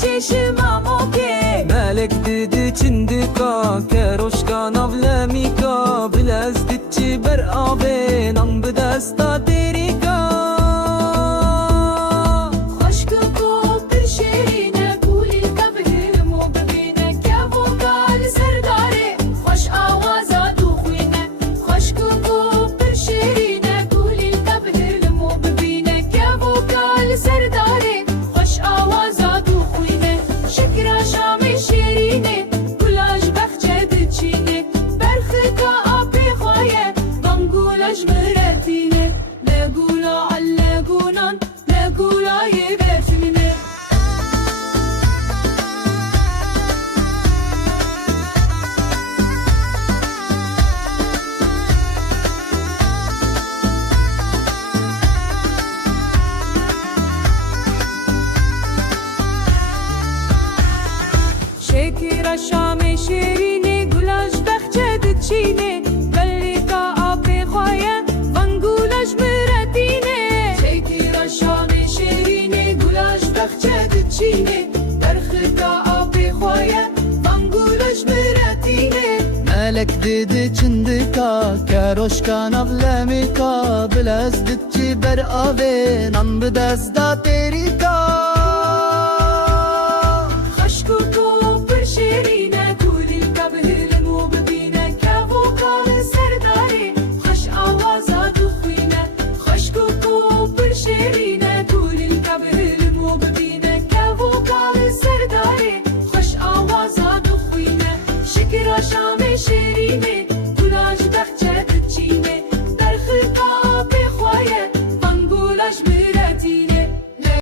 شیشما موکه ملک دید چندکا کروشکا نافلمیکا بلز دید چی بر آبه نام به دستا تریکا شام شیرینه گلاش بخچه دچینه بلیکا آب خواه وانگولاش مرتینه شیکی را شام شیرینه گلاش بخچه دچینه برخکا آب خواه وانگولاش مرتینه ملک دید چندکا کروشکا نافلمیکا بلز دید چی بر آبه نام به دستا تریکا